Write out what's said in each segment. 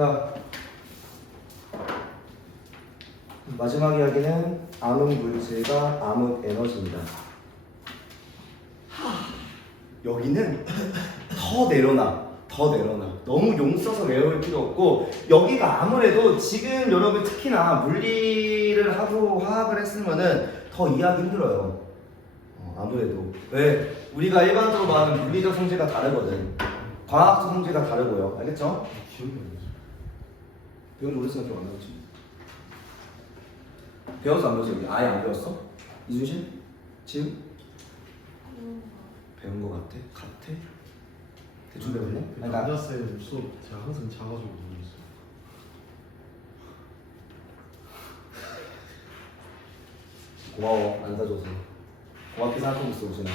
자, 마지막 이야기는 암흑 물질과 암흑 에너지입니다. 여기는 더 내려놔. 너무 용 써서 외울 필요 없고, 여기가 아무래도 지금 여러분 특히나 물리를 하고 화학을 했으면은 더 이해하기 힘들어요. 아무래도. 왜? 우리가 일반적으로 말하는 물리적 성질가 다르거든. 과학적 성질가 다르고요. 알겠죠? 기억이 안 나죠. 배운 지 오래됐으면 기억 안 나겠지. 배워서 안 배웠어? 여기 아예 안 배웠어? 이순신? 지금? 배운 거 같아? 대충 배웠네? 남자쌤 수업 제가 항상 작아지고 모르겠어요. 고마워, 안 사줘서. 고맙게 생각하고 있어, 우진아.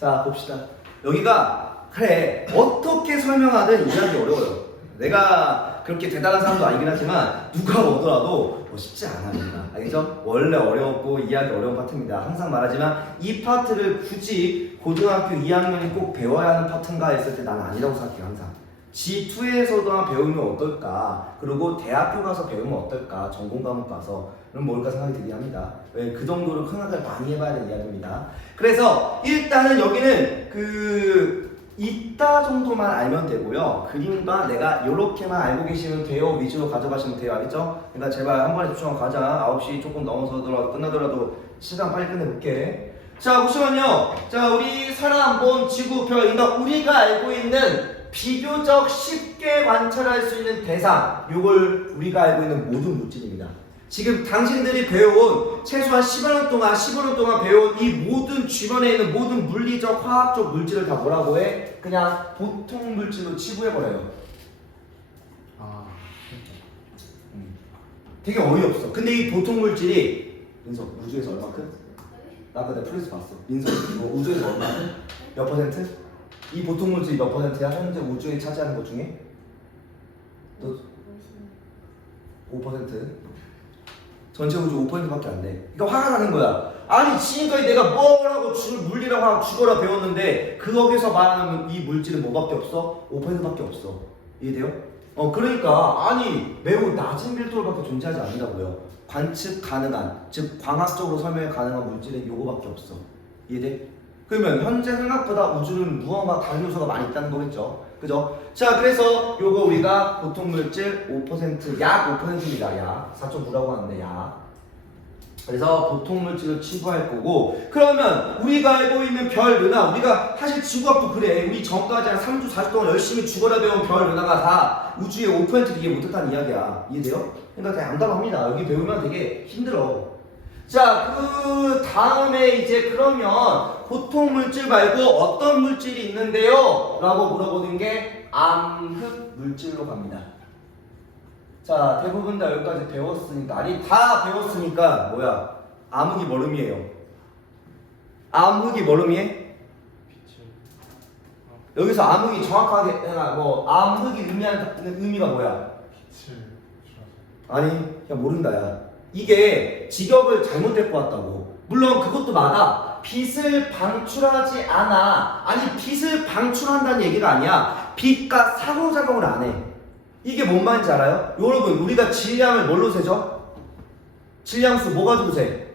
자, 봅시다. 여기가, 그래, 어떻게 설명하든 이해하기 어려워요. 내가 그렇게 대단한 사람도 아니긴 하지만, 누가 오더라도 쉽지 않습니다. 알겠죠? 원래 어려웠고, 이해하기 어려운 파트입니다. 항상 말하지만, 이 파트를 굳이 고등학교 2학년이 꼭 배워야 하는 파트인가 했을 때 나는 아니라고 생각해요, 항상. G2에서도 배우면 어떨까? 그리고 대학교 가서 배우면 어떨까? 전공 과목 가서. 그럼 뭘까 생각이 들긴 합니다. 왜? 그 정도로 큰 생각을 많이 해봐야 되는 이야기입니다. 그래서 일단은 여기는 이따 정도만 알면 되고요. 그림과 내가 이렇게만 알고 계시면 돼요. 위주로 가져가시면 돼요. 알겠죠? 그러니까 제발 한 번에 집중하고 가자. 9시 조금 넘어서더라도 끝나더라도 시간 빨리 끝내볼게. 자, 보시면요. 자, 우리 사람, 본, 지구, 별, 인간, 우리가 알고 있는 비교적 쉽게 관찰할 수 있는 대상, 요걸 우리가 알고 있는 모든 물질입니다. 지금 당신들이 배워온 최소한 15년 동안 배워온 이 모든 주변에 있는 모든 물리적, 화학적 물질을 다 뭐라고 해? 그냥 보통 물질로 치부해버려요. 되게 어이없어. 근데 이 보통 물질이 민석, 우주에서 얼마큼? 나 아까 내가 플레이스 봤어. 민석, 우주에서 얼마큼? 몇 퍼센트? 이 보통 물질이 몇 퍼센트야? 현재 우주에 차지하는 것 중에? 너 5%? 전체 우주 5%밖에 안 돼. 그러니까 화가 나는 거야. 아니 지금까지 내가 뭐라고 물리랑 화학 죽어라 배웠는데 거기서 말하는 이 물질은 뭐밖에 없어? 5%밖에 없어. 이해돼요? 그러니까 아니 매우 낮은 밀도로밖에 존재하지 않는다고요. 관측 가능한, 즉 광학적으로 설명 가능한 물질은 요거밖에 없어. 이해돼? 그러면 현재 생각보다 우주는 무언가 다른 요소가 많이 있다는 거겠죠. 그죠? 자, 그래서 요거 우리가 보통 물질 5%, 약 5%입니다. 약 4.9라고 하는데 약. 그래서 보통 물질을 치부할 거고, 그러면 우리가 알고 있는 별 은하, 우리가 사실 지구학도 그래. 우리 전까지 한 3주 4주 동안 열심히 죽어라 배운 별 은하가 다 우주의 5% 이해 못했다는 이야기야. 이해돼요? 그러니까 되게 암담합니다. 여기 배우면 되게 힘들어. 자, 그 다음에 이제 그러면 보통 물질 말고 어떤 물질이 있는데요? 라고 물어보는 게 암흑 물질로 갑니다. 자, 대부분 다 여기까지 배웠으니까, 아니 다 배웠으니까 뭐야? 암흑이 뭘 의미해요? 암흑이 뭘 의미해? 여기서 암흑이 정확하게 암흑이 의미하는 의미가 뭐야? 아니 그냥 모른다 야. 이게 직역을 잘못 데리고 왔다고. 물론 그것도 맞아. 빛을 방출하지 않아. 아니 빛을 방출한다는 얘기가 아니야. 빛과 상호작용을 안 해. 이게 뭔 말인지 알아요? 여러분 우리가 질량을 뭘로 세죠? 질량수 뭐 가지고 세?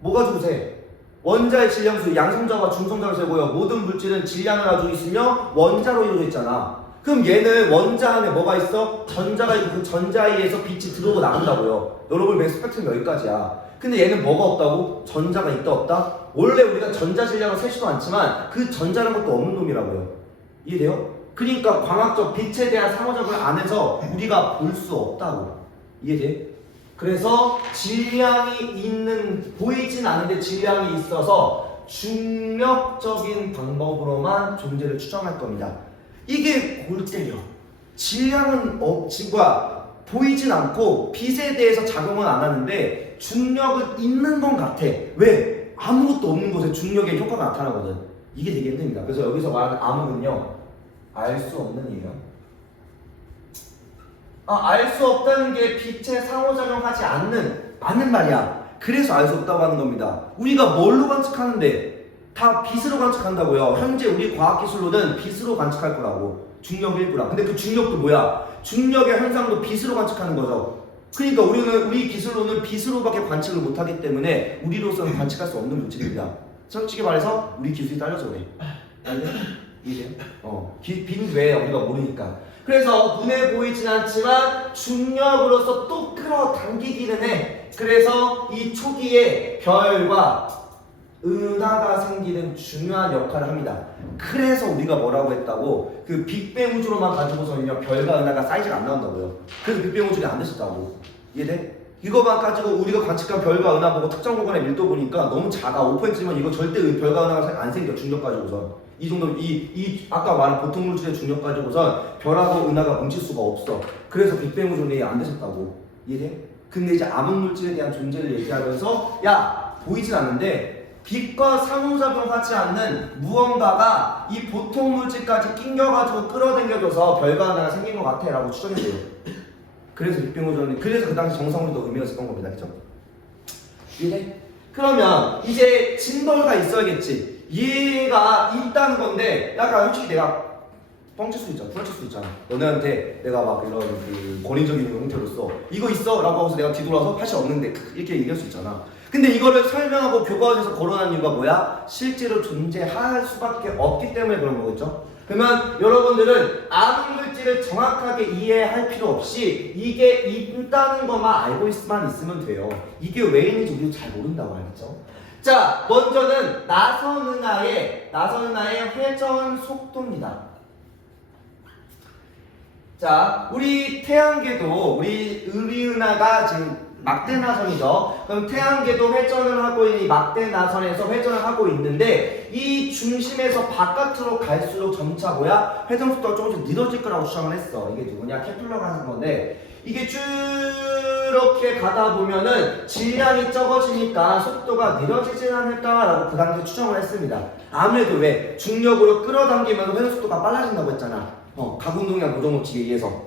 뭐 가지고 세? 원자의 질량수 양성자와 중성자로 세고요. 모든 물질은 질량을 가지고 있으며 원자로 이루어져 있잖아. 그럼 얘는 원자 안에 뭐가 있어? 전자가 있고 그 전자에 의해서 빛이 들어오고 나온다고요. 여러분 맨 스펙트럼 여기까지야. 근데 얘는 뭐가 없다고? 전자가 있다 없다? 원래 우리가 전자 질량을 세지도 않지만 그 전자라는 것도 없는 놈이라고요. 이해돼요? 그러니까 광학적 빛에 대한 상호작용을 안 해서 우리가 볼 수 없다고. 이해돼? 그래서 질량이 있는, 보이진 않는데 질량이 있어서 중력적인 방법으로만 존재를 추정할 겁니다. 이게 골 때려. 질량은 지구가 보이진 않고 빛에 대해서 작용은 안 하는데 중력은 있는 건 같아. 왜? 아무것도 없는 곳에 중력의 효과가 나타나거든. 이게 되게 힘듭니다. 그래서 여기서 말하는 암흑은요, 알 수 없는 이에요. 알 수 없다는 게 빛에 상호작용하지 않는, 맞는 말이야. 그래서 알 수 없다고 하는 겁니다. 우리가 뭘로 관측하는데? 다 빛으로 관측한다고요. 현재 우리 과학기술로는 빛으로 관측할 거라고. 중력 일부라. 근데 그 중력도 뭐야? 중력의 현상도 빛으로 관측하는 거죠. 그러니까 우리 기술로는 빛으로밖에 관측을 못하기 때문에 우리로서는 관측할 수 없는 물질입니다. 솔직히 말해서 우리 기술이 딸려서 그래. 이해돼요? 빛 외에 우리가 모르니까. 그래서 눈에 보이진 않지만 중력으로서 또 끌어당기기는 해. 그래서 이 초기에 별과 은하가 생기는 중요한 역할을 합니다. 그래서 우리가 뭐라고 했다고? 그 빅뱅 우주로만 가지고서는요 별과 은하가 사이즈가 안 나온다고요. 그래서 빅뱅 우주가 안 됐었다고. 이해돼? 이거만 가지고 우리가 관측한 별과 은하 보고 특정 공간의 밀도 보니까 너무 작아. 5%면 이거 절대 별과 은하가 안 생겨. 중력 가지고선. 이 정도 이 아까 말한 보통 물질의 중력 가지고선 별하고 은하가 뭉칠 수가 없어. 그래서 빅뱅 우주는 안 되셨다고. 이해돼? 근데 이제 암흑 물질에 대한 존재를 얘기하면서 야 보이진 않는데 빛과 상호작용하지 않는 무언가가 이 보통 물질까지 낑겨가지고 끌어당겨줘서 별과 은하가 생긴 것 같아 라고 추정했어요. 그래서 빅뱅 우주는 그래서 그 당시 정성으로도 의미가 있었던 겁니다. 그죠? 이해? 그러면 이제 짐벌가 있어야겠지. 얘가 있다는 건데 약간 솔직히 내가 뻥칠 수도 있잖아. 부러칠 수도 있잖아. 너네한테 내가 막 이런 그 권위적인 형태로서 이거 있어 라고 해서 내가 뒤돌아서 할 수 없는데 이렇게 얘기할 수 있잖아. 근데 이거를 설명하고 교과서에서 거론한 이유가 뭐야? 실제로 존재할 수밖에 없기 때문에 그런 거겠죠? 그러면 여러분들은 암흑물질을 정확하게 이해할 필요 없이 이게 있다는 것만 알고 있으면 돼요. 이게 왜 있는지 우리도 잘 모른다고 알겠죠? 자, 먼저는 나선 은하의 회전 속도입니다. 자, 우리 태양계도 우리 은하가 지금 막대 나선이죠. 그럼 태양계도 회전을 하고 있는 이 막대 나선에서 회전을 하고 있는데 이 중심에서 바깥으로 갈수록 점차 뭐야? 회전 속도가 조금씩 늦어질 거라고 추정을 했어. 이게 누구냐? 케플러가 하는 건데 이게 쭉 이렇게 가다 보면은 질량이 적어지니까 속도가 느려지진 않을까라고 그 당시에 추정을 했습니다. 아무래도 왜? 중력으로 끌어당기면서 회전 속도가 빨라진다고 했잖아. 가군동량 고정노치에 의해서.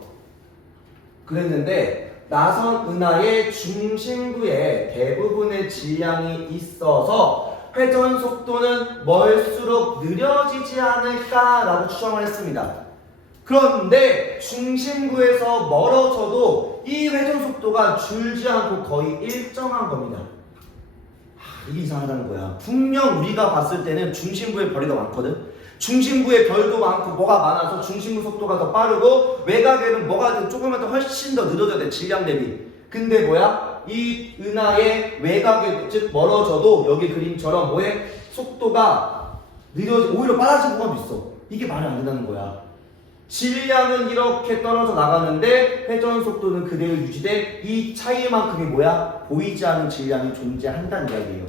그랬는데 나선 은하의 중심부에 대부분의 질량이 있어서 회전 속도는 멀수록 느려지지 않을까라고 추정을 했습니다. 그런데 중심부에서 멀어져도 이 회전 속도가 줄지 않고 거의 일정한 겁니다. 이게 이상하다는 거야. 분명 우리가 봤을 때는 중심부에 별이 더 많거든. 중심부에 별도 많고 뭐가 많아서 중심부 속도가 더 빠르고 외곽에는 뭐가 조금만 더 훨씬 더 느려져야 돼. 질량 대비. 근데 뭐야? 이 은하의 외곽에 즉 멀어져도 여기 그림처럼 뭐에 속도가 오히려 빨라진 구간도 있어. 이게 말이 안 된다는 거야. 질량은 이렇게 떨어져 나가는데 회전 속도는 그대로 유지돼. 이 차이만큼이 뭐야? 보이지 않는 질량이 존재한다는 이야기예요.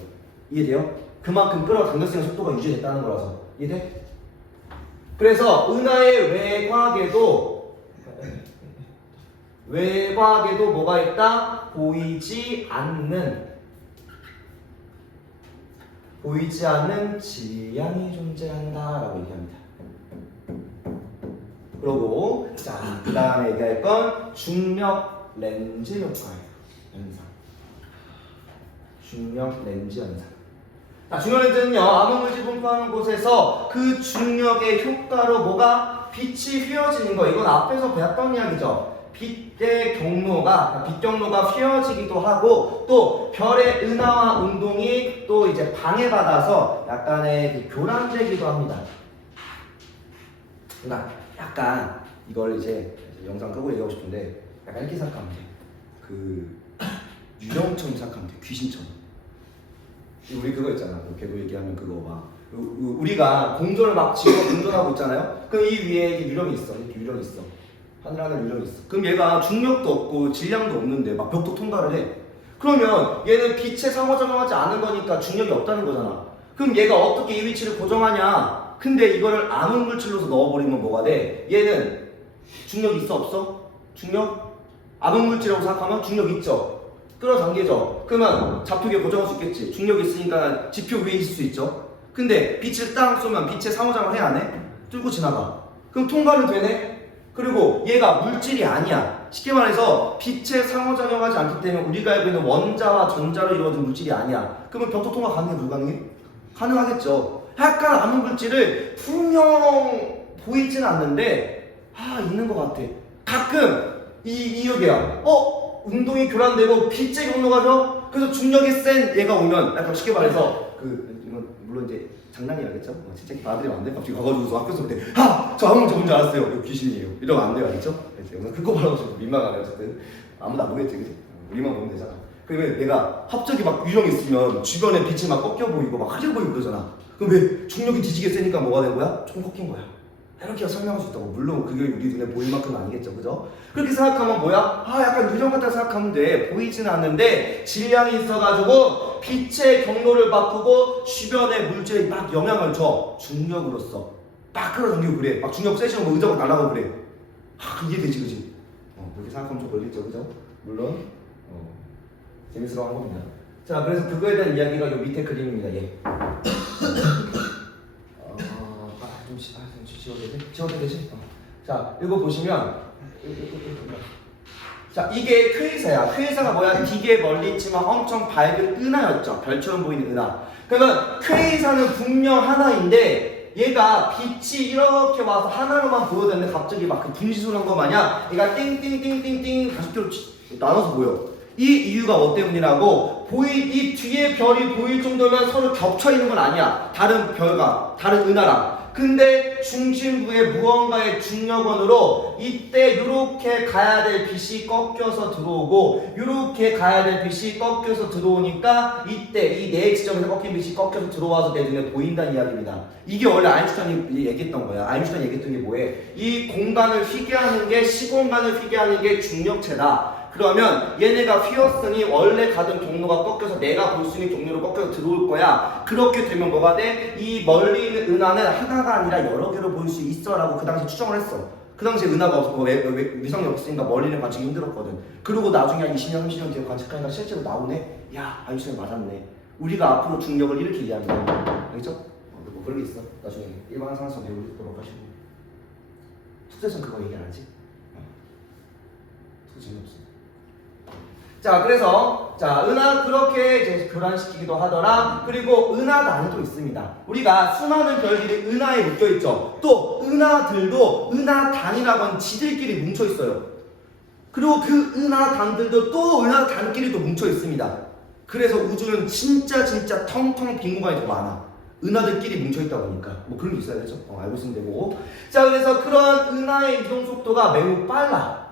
이해돼요? 그만큼 끌어당겼으니까 속도가 유지됐다는 거라서. 이해돼? 그래서 은하의 외곽에도 뭐가 있다? 보이지 않는 질량이 존재한다라고 얘기합니다. 그리고 자, 그 다음에 얘기할 건 중력 렌즈 효과예요. 중력 렌즈 현상. 중력 렌즈는요, 암흑물질 분포하는 곳에서 그 중력의 효과로 뭐가? 빛이 휘어지는 거. 이건 앞에서 배웠던 이야기죠. 빛의 경로가 휘어지기도 하고 또 별의 은하와 운동이 또 이제 방해받아서 약간의 교란되기도 합니다. 그러니까 약간 이걸 이제 영상 끄고 얘기하고 싶은데 약간 이렇게 생각하면 돼. 그 유령처럼 생각하면 돼. 귀신처럼. 우리 그거 있잖아. 걔도 얘기하면 그거 봐. 우리가 공전을 막 지구가 공전하고 있잖아요. 그럼 이 위에 이게 유령이 있어. 이렇게 유령이 있어. 하늘 유령이 있어. 그럼 얘가 중력도 없고 질량도 없는데 막 벽도 통과를 해. 그러면 얘는 빛에 상호작용하지 않은 거니까 중력이 없다는 거잖아. 그럼 얘가 어떻게 이 위치를 고정하냐? 근데 이거를 암흑물질로서 넣어버리면 뭐가 돼? 얘는 중력 있어 없어? 중력? 암흑물질이라고 생각하면 중력 있죠. 끌어당기죠. 그러면 좌표기에 고정할 수 있겠지. 중력이 있으니까 지표 위에 있을 수 있죠. 근데 빛을 땅 쏘면 빛의 상호작용을 해 안 해? 뚫고 지나가. 그럼 통과는 되네? 그리고 얘가 물질이 아니야. 쉽게 말해서 빛에 상호작용하지 않기 때문에 우리가 알고 있는 원자와 전자로 이루어진 물질이 아니야. 그러면 벽도 통과 가능해? 불가능해? 가능하겠죠. 약간 암흑물질을 분명 보이진 않는데 있는 것 같아. 가끔 이유게야. 운동이 교란되고 빛의 경로가 죠. 그래서 중력이 센 얘가 오면 약간 쉽게 말해서 이건 물론 이제 장난이야겠죠? 진짜 받으면 안 돼. 갑자기 가가지고서 학교에서 그때 저 아무 저분 줄 알았어요. 이거 귀신이에요. 이러면 안 돼요, 알겠죠? 오늘 그거 바라고 민망하네 어쨌든. 아무도 안 보겠지, 그지? 우리만 보면 되잖아. 그러면 내가 갑자기 막 유령이 있으면 주변에 빛이 막 꺾여 보이고 막 흐려 보이고 그러잖아. 그럼 왜 중력이 뒤지게 세니까 뭐가 된 거야? 조금 꺾인 거야. 이렇게 설명할 수 있다고. 물론 그게 우리 눈에 보일 만큼은 아니겠죠, 그죠? 그렇게 생각하면 뭐야? 약간 유령 같다 생각하면 돼. 보이지는 않는데 질량이 있어가지고 빛의 경로를 바꾸고 주변의 물질에 막 영향을 줘. 중력으로서 막 끌어당기고 그래. 막 중력 세시면 뭐 의자가 날아가고 그래. 이해되지, 그지? 그렇게 생각하면 좀 걸리죠, 그죠? 물론 재밌으러 한 겁니다. 자, 그래서 그거에 대한 이야기가 요 밑에 그림입니다. 얘. 지워도 되지? 자, 이거 보시면 자, 이게 퀘이사야. 퀘이사가 뭐야? 되게 멀리 있지만 엄청 밝은 은하였죠. 별처럼 보이는 은하. 그러면 퀘이사는 분명 하나인데 얘가 빛이 이렇게 와서 하나로만 보여졌는데 갑자기 막 그 분시술한 거 마냥 얘가 띵띵띵띵띵 다섯 개로 나눠서 보여. 이 이유가 뭐 때문이라고? 이 뒤에 별이 보일 정도면 서로 겹쳐 있는 건 아니야. 다른 별과 다른 은하랑. 근데 중심부에 무언가의 중력원으로 이때 이렇게 가야 될 빛이 꺾여서 들어오고 이렇게 가야 될 빛이 꺾여서 들어오니까 이때 이 네 지점에서 꺾인 빛이 꺾여서 들어와서 내 눈에 보인다는 이야기입니다. 이게 원래 아인슈타인이 얘기했던 거야. 아인슈타인이 얘기했던 게 뭐해? 이 공간을 휘게 하는 게 시공간을 휘게 하는 게 중력체다. 그러면 얘네가 휘었으니 원래 가던 경로가 꺾여서 내가 볼 수 있는 경로로 꺾여서 들어올 거야. 그렇게 되면 뭐가 돼? 이 멀리 있는 은하는 하나가 아니라 여러 개로 보일 수 있어 라고 그 당시 추정을 했어. 그 당시에 은하가 없고 위성이 없으니까 멀리는 관측이 힘들었거든. 그리고 나중에 한 20년 30년 뒤에 관측하니까 실제로 나오네. 야, 아인슈타인 맞았네. 우리가 앞으로 중력을 이렇게 이해합니다. 알겠죠? 뭐 그런 게 있어. 나중에 일반 상상성 배우도록 하시고 숙제에서는 그거 얘기 안 하지? 그거 재미없어. 자, 그래서 은하 그렇게 이제 교란시키기도 하더라. 그리고 은하단도 있습니다. 우리가 수많은 별들이 은하에 묶여 있죠. 또 은하들도 은하단이라고 하는 지들끼리 뭉쳐 있어요. 그리고 그 은하단들도 또 은하단끼리 또 뭉쳐 있습니다. 그래서 우주는 진짜 텅텅 빈 공간이 더 많아. 은하들끼리 뭉쳐 있다 보니까 뭐 그런 게 있어야 되죠. 알고 있으면 되고. 자, 그래서 그런 은하의 이동 속도가 매우 빨라.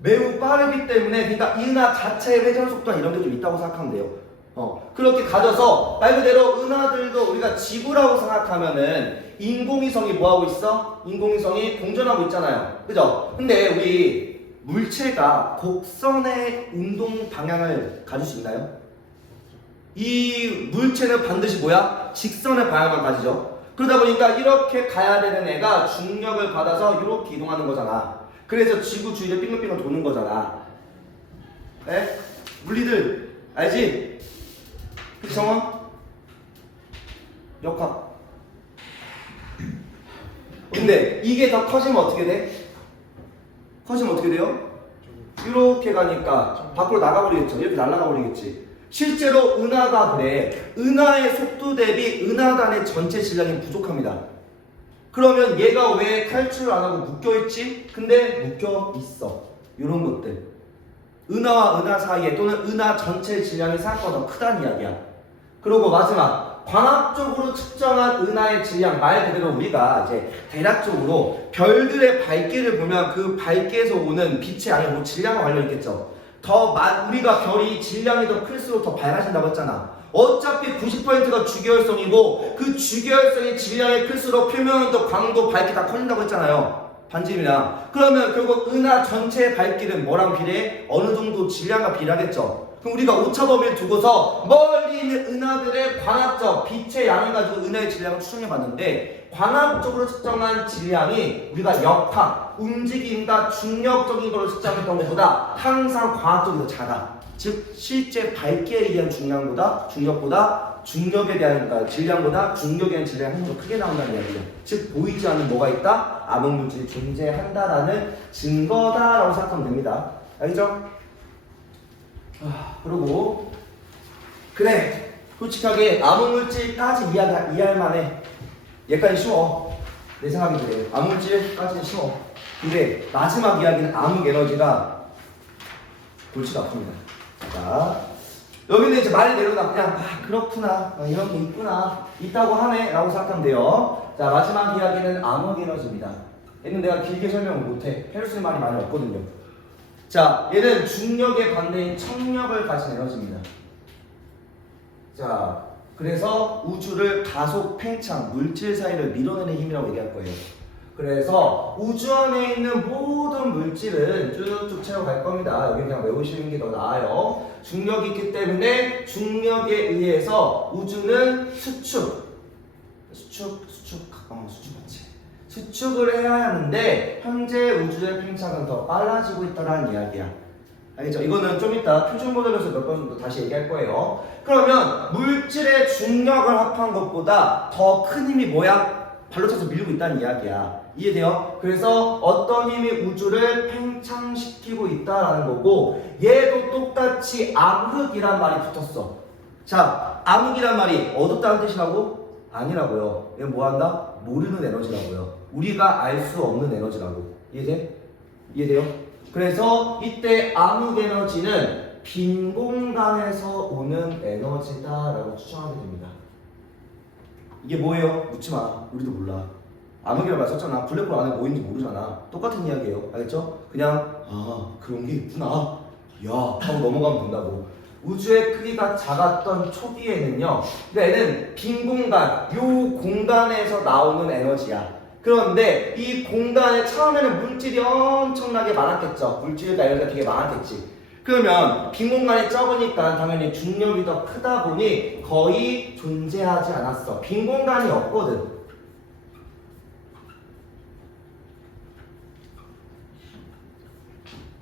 매우 빠르기 때문에 그러니까 이 은하 자체의 회전 속도나 이런 게 좀 있다고 생각하면 돼요. 그렇게 가져서 말 그대로 은하들도 우리가 지구라고 생각하면은 인공위성이 뭐하고 있어? 인공위성이 공전하고 있잖아요. 그죠? 근데 우리 물체가 곡선의 운동 방향을 가질 수 있나요? 이 물체는 반드시 뭐야? 직선의 방향만 가지죠. 그러다 보니까 이렇게 가야 되는 애가 중력을 받아서 이렇게 이동하는 거잖아. 그래서 지구 주위를 빙글빙글 도는 거잖아. 네? 물리들 알지? 그치 정원? 역학. 근데 이게 더 커지면 어떻게 돼? 커지면 어떻게 돼요? 이렇게 가니까 밖으로 나가버리겠죠. 이렇게 날아가버리겠지. 실제로 은하가 그래. 은하의 속도 대비 은하단의 전체 질량이 부족합니다. 그러면 얘가 왜 탈출을 안 하고 묶여있지? 근데 묶여있어. 이런 것들. 은하와 은하 사이에 또는 은하 전체 질량이 생각보다 더 크다는 이야기야. 그리고 마지막 광학적으로 측정한 은하의 질량, 말 그대로 우리가 이제 대략적으로 별들의 밝기를 보면 그 밝기에서 오는 빛의 양이 뭐 질량과 관련 있겠죠. 우리가 별이 질량이 더 클수록 더 밝아진다고 했잖아. 어차피 90%가 주기혈성이고 그 주기혈성이 질량이 클수록 표면도 광도 밝기 다 커진다고 했잖아요. 반지름이랑. 그러면 결국 은하 전체의 밝기는 뭐랑 비례해? 어느 정도 질량과 비례하겠죠. 그럼 우리가 오차범위를 두고서 멀리 있는 은하들의 광학적 빛의 양을 가지고 은하의 질량을 추정해 봤는데 광학적으로 측정한 질량이 우리가 역학, 움직임과 중력적인 걸로 측정했던 것보다 항상 광학적으로 작아. 즉 실제 밝기에 의한 중력보다 중력에 대한 그러니까 질량보다 중력에 대한 질량이 항상 더 크게 나온다는 이야기죠. 즉 보이지 않는 뭐가 있다? 암흑물질이 존재한다라는 증거다라고 생각하면 됩니다. 알겠죠? 그리고 그래 솔직하게 암흑물질까지 이해할 만해. 얘까지 쉬워. 내 생각이 그래요. 암흑물질까지는 쉬워. 근데 마지막 이야기는 암흑 에너지가 골치가 아픕니다. 자, 여기는 이제 말이 내려오다 그냥 그렇구나 이런 게 있다고 하네 라고 생각하면 돼요. 자, 마지막 이야기는 암흑 에너지입니다. 얘는 내가 길게 설명을 못해. 해줄 말이 많이 없거든요. 자, 얘는 중력의 반대인 청력을 가진 에너지입니다. 자, 그래서 우주를 가속, 팽창, 물질 사이를 밀어내는 힘이라고 얘기할 거예요. 그래서 우주 안에 있는 모든 물질은 쭉쭉 채워갈 겁니다. 여기 그냥 외우시는 게 더 나아요. 중력이 있기 때문에 중력에 의해서 우주는 수축을 해야 하는데 현재 우주의 팽창은 더 빨라지고 있다는 이야기야. 알겠죠? 이거는 좀 이따 표준 모델에서 몇 번 정도 다시 얘기할 거예요. 그러면 물질의 중력을 합한 것보다 더 큰 힘이 뭐야? 발로 차서 밀고 있다는 이야기야. 이해돼요? 그래서 어떤 힘이 우주를 팽창시키고 있다라는 거고, 얘도 똑같이 암흑이란 말이 붙었어. 자, 암흑이란 말이 어둡다는 뜻이라고? 아니라고요. 얘는 뭐 한다? 모르는 에너지라고요. 우리가 알 수 없는 에너지라고. 이해돼? 이해돼요? 그래서 이때 암흑 에너지는 빈 공간에서 오는 에너지다라고 추정하게 됩니다. 이게 뭐예요? 묻지 마. 우리도 몰라. 암흑이라고 말 썼잖아. 블랙홀 안에 뭐 있는지 모르잖아. 똑같은 이야기예요. 알겠죠? 그냥 그런 게 있구나. 야 하고 넘어가면 된다고. 우주의 크기가 작았던 초기에는요. 그러니까 얘는 빈 공간, 요 공간에서 나오는 에너지야. 그런데 이 공간에 처음에는 물질이 엄청나게 많았겠죠. 물질과 에너지가 되게 많았겠지. 그러면 빈 공간이 적으니까 당연히 중력이 더 크다 보니 거의 존재하지 않았어. 빈 공간이 없거든.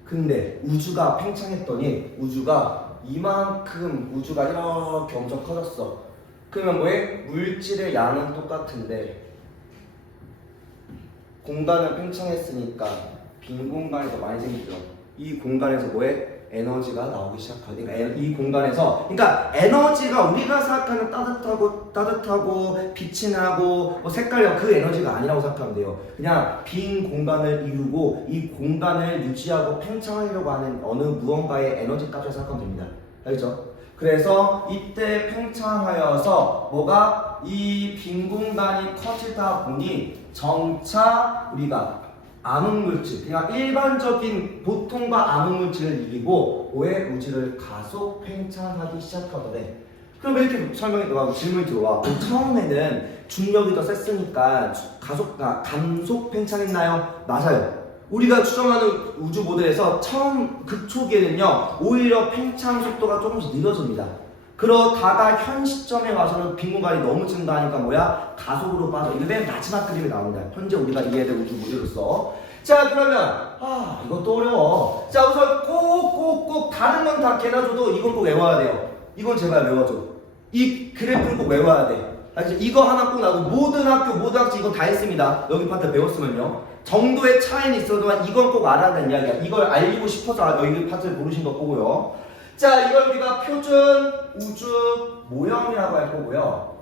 근데 우주가 팽창했더니 우주가 이만큼 우주가 이렇게 엄청 커졌어. 그러면 뭐해? 물질의 양은 똑같은데 공간을 팽창했으니까 빈 공간이 더 많이 생기죠. 이 공간에서 뭐해? 에너지가 나오기 시작하고, 그러니까 이 공간에서, 그러니까 에너지가 우리가 생각하는 따뜻하고 빛이 나고 뭐 색깔이 그 에너지가 아니라고 생각하면 돼요. 그냥 빈 공간을 이루고 이 공간을 유지하고 팽창하려고 하는 어느 무언가의 에너지까지 생각하면 됩니다. 알겠죠? 그래서 이때 팽창하여서 뭐가 이 빈 공간이 커지다 보니 점차 우리가 암흑물질, 그냥 일반적인 보통과 암흑물질을 이기고 오해 우주를 가속 팽창하기 시작하거든. 그럼 이렇게 질문이 들어와. 처음에는 중력이 더 셌으니까 감속 팽창했나요? 맞아요. 우리가 추정하는 우주 모델에서 처음 극초기에는요 오히려 팽창 속도가 조금씩 느려집니다. 그러다가 현 시점에 와서는 빈 공간이 너무 증가하니까 뭐야? 가속으로 빠져. 이게 맨 마지막 그림이 나옵니다. 현재 우리가 이해해야 될 우주 모델로서. 자, 그러면 이것도 어려워. 자, 우선 꼭 다른 건 다 개나줘도 이건 꼭 외워야 돼요. 이건 제발 외워줘. 이 그래프는 꼭 외워야 돼. 알겠지? 이거 하나 꼭 나도 모든 학교 이거 다 했습니다. 여기 파트 배웠으면요. 정도의 차이는 있어도만 이건 꼭 알아야 한다는 이야기야. 이걸 알고 싶어서 여기 파트를 고르신 거 보고요. 자, 이걸 우리가 표준 우주 모형이라고 할 거고요.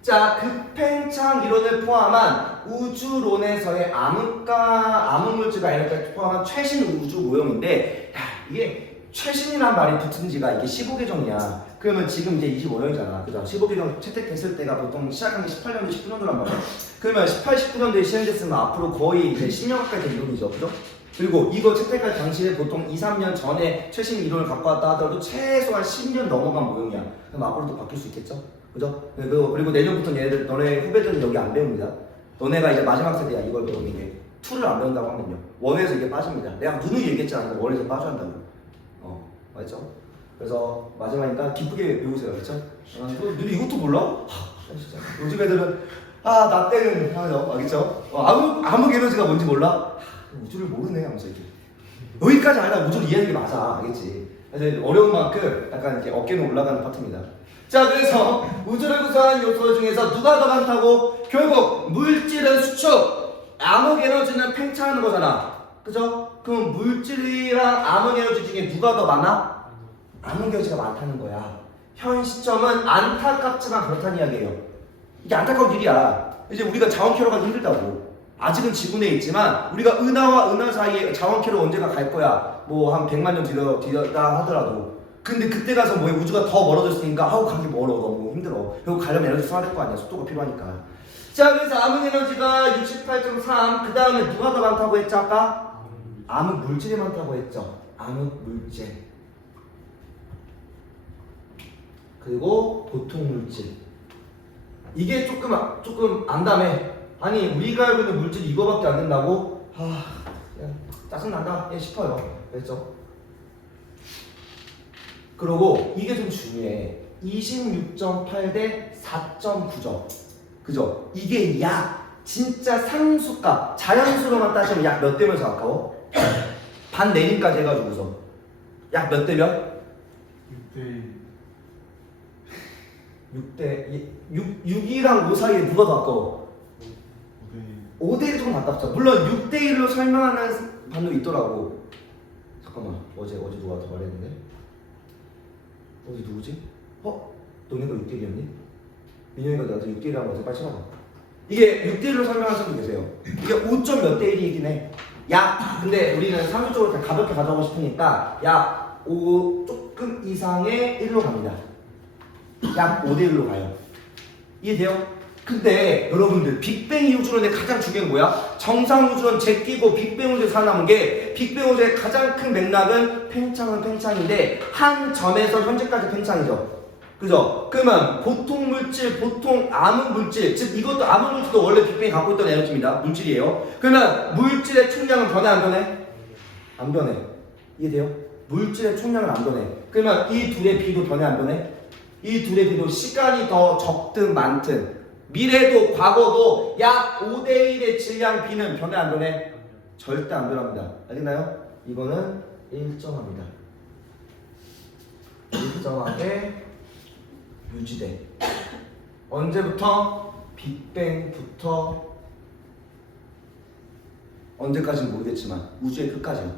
자, 급팽창 이론을 포함한 우주론에서의 암흑물질과 에너지를 포함한 최신 우주 모형인데, 이게 최신이란 말이 붙은 지가 이게 15개정이야. 그러면 지금 이제 25년이잖아. 그죠? 15개정 채택했을 때가 보통 시작한 게 18년도, 19년도란 말이야. 그러면 18, 19년도에 시행됐으면 앞으로 거의 이제 10년 가까이 된 이론이죠. 그죠? 그리고 이거 채택할 당시에 보통 2, 3년 전에 최신 이론을 갖고 왔다 하더라도 최소한 10년 넘어간 모형이야. 그럼 앞으로도 바뀔 수 있겠죠? 그죠? 그리고 내년부터는 얘네들, 너네 후배들은 여기 안 배웁니다. 너네가 이제 마지막 세대야. 이걸 배우는 게. 2를 안 배운다고 하면요. 1에서 이게 빠집니다. 내가 누누이 얘기했잖아. 1에서 빠져야 한다고. 맞죠? 그래서 마지막이니까 기쁘게 배우세요. 그렇죠? 너네 이것도 몰라? 진짜. 요즘 애들은 나 때는 하죠. 알겠죠? 암흑 에너지가 뭔지 몰라? 우주를 모르네 하면서 이렇게 여기까지 알다 우주를 이해하는 게 맞아. 알겠지? 그래서 어려운 만큼 약간 이렇게 어깨는 올라가는 파트입니다. 자, 그래서 우주를 구성하는 요소 중에서 누가 더 많다고? 결국 물질은 수축, 암흑 에너지는 팽창하는 거잖아. 그죠? 그럼 물질이랑 암흑 에너지 중에 누가 더 많아? 암흑 에너지가 많다는 거야. 현 시점은 안타깝지만 그렇다는 이야기예요. 이게 안타까운 일이야. 이제 우리가 자원 캐러 가기 힘들다고. 아직은 지구내에 있지만 우리가 은하와 은하 사이에 자원계로 언제가 갈 거야. 뭐 한 100만 년 뒤다 하더라도. 근데 그때 가서 뭐 우주가 더 멀어졌으니까 아우 가기 멀어 너무 힘들어. 그리고 가려면 에너지 써야 될 거 아니야. 속도가 필요하니까. 자 그래서 암흑 에너지가 68.3. 그 다음에 누가 더 많다고 했죠 아까? 암흑 물질이 많다고 했죠. 암흑 물질. 그리고 보통 물질. 이게 조금 안담해. 아니 우리가 알고 있는 물질이 이거밖에 안 된다고? 그냥 짜증난다 싶어요. 그랬죠? 그리고 이게 좀 중요해. 26.8 대 4.9죠. 그죠? 이게 약 진짜 상수값 자연수로만 따지면 약 몇 대면서 가까워? 반 내림까지 해가지고서 약 몇 대면? 6이랑 5 사이에 누가 가까워? 5대1 좀 가깝죠. 물론 6대1로 설명하는 반도 있더라고. 잠깐만 어제 누가 더 말했는데? 어제 누구지? 너네가 6대1이었니? 민영이가 나한테 6대1이라고 어제 빨리 쳐봐. 이게 6대1로 설명하는 사람도 계세요. 이게 5점 몇 대 1이긴 해. 약 근데 우리는 상수적으로 가볍게 가져가고 싶으니까 약 5 조금 이상의 1로 갑니다. 약 5대1로 가요. 이해돼요? 근데 여러분들 빅뱅 이후주론의 가장 중요한 뭐야? 정상 우주론 제끼고 빅뱅 우주에 살아남은 게 빅뱅 우주의 가장 큰 맥락은 팽창은 팽창인데 한 점에서 현재까지 팽창이죠. 그죠? 그러면 보통 물질, 보통 암흑 물질, 즉 이것도 암흑 물질도 원래 빅뱅이 갖고 있던 에너지입니다. 물질이에요. 그러면 물질의 총량은 변해 안 변해? 안 변해. 이해돼요? 물질의 총량은 안 변해. 그러면 이 둘의 비도 변해 안 변해? 이 둘의 비도 시간이 더 적든 많든 미래도 과거도 약 5대1의 질량 비는 변해 안 변해? 절대 안 변합니다. 알겠나요? 이거는 일정합니다. 일정하게 유지돼. 언제부터? 빅뱅부터 언제까지는 모르겠지만 우주의 끝까지요.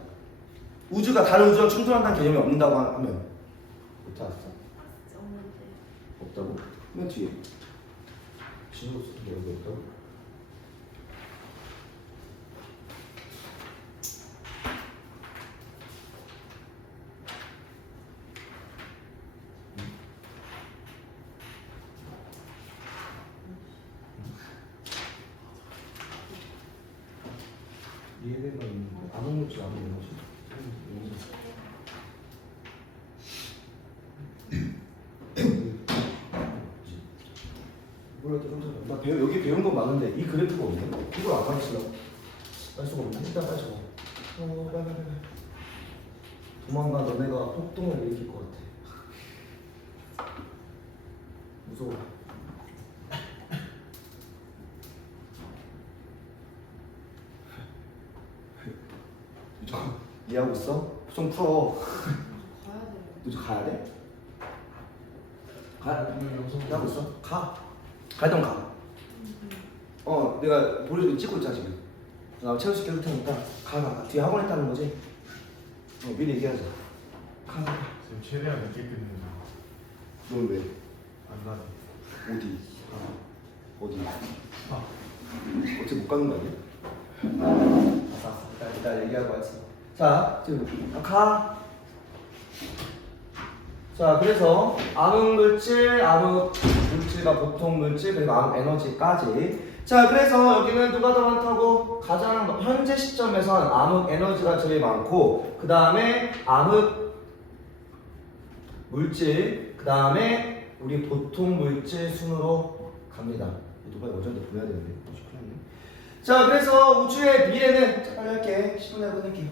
우주가 다른 우주와 충돌한다는 개념이 없는다고 하면 못 알았어? 없다고? 맨 뒤에 진로 여기 있다고? 이해된 건 있는데 암흑 물질 암흑 에너지 나 여기 배운 거 많은데 이 그래프가 없네. 이걸 안 가르치나? 알 수가 없네. 일단 빨리 적어. 빨리. 조만간 너네가 폭동을 일으킬 것 같아. 무서워. 이해하고 있어? 좀 풀어. 가야 돼. 너 가야 돼? 이해하고 있어? 가던 가. 내가 찍고 있잖아 지금. 나 채울시켜 줄 테니까 가. 뒤에 학원 있다는 거지? 미리 얘기하자. 가. 지금 최대한 늦게 끝내는 넌 왜? 안 나네. 어디? 어디? 어떻게 못 가는 거 아니야? 일단 얘기하고 왔지. 자, 지금 가. 자, 그래서 암흑 물질과 보통 물질 그리고 암흑 에너지까지. 자, 그래서 여기는 누가 더 많다고? 가장 현재 시점에선 암흑 에너지가 제일 많고 그 다음에 암흑 물질 그 다음에 우리 보통 물질 순으로 갑니다. 누가 어쩐데 보내야 되는데. 자, 그래서 우주의 미래는 빨리 할게. 10분 내로 끝낼게요.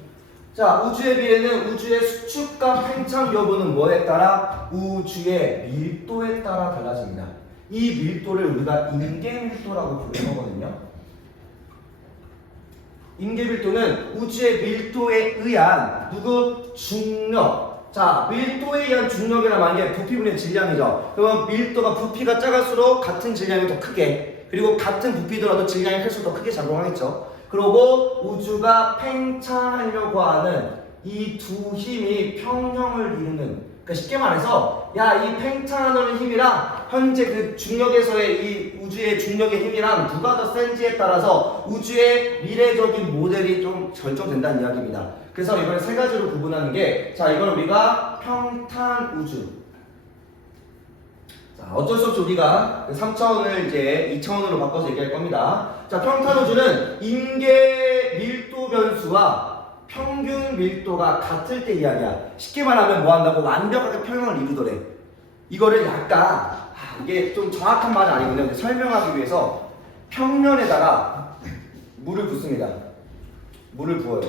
자, 우주의 미래는 우주의 수축과 팽창 여부는 뭐에 따라? 우주의 밀도에 따라 달라집니다. 이 밀도를 우리가 인계밀도라고 부르는 거거든요. 인계밀도는 우주의 밀도에 의한 중력. 자, 밀도에 의한 중력이라는 게 부피분의 질량이죠. 그러면 밀도가 부피가 작을수록 같은 질량이 더 크게, 그리고 같은 부피더라도 질량이 클수록 더 크게 작용하겠죠. 그리고 우주가 팽창하려고 하는 이 두 힘이 평형을 이루는, 그러니까 쉽게 말해서 이 팽창하는 힘이랑 현재 그 중력에서의 이 우주의 중력의 힘이랑 누가 더 센지에 따라서 우주의 미래적인 모델이 좀 결정된다는 이야기입니다. 그래서 이걸 세 가지로 구분하는 게, 자, 이걸 우리가 평탄 우주. 자, 어쩔 수 없이 우리가 3차원을 이제 2차원으로 바꿔서 얘기할 겁니다. 자, 평탄 우주는 임계 밀도 변수와 평균 밀도가 같을 때 이야기야. 쉽게 말하면 뭐 한다고? 완벽하게 평형을 이루더래. 이거를 약간 이게 좀 정확한 말은 아니거든요. 설명하기 위해서 평면에다가 물을 붓습니다. 물을 부어요.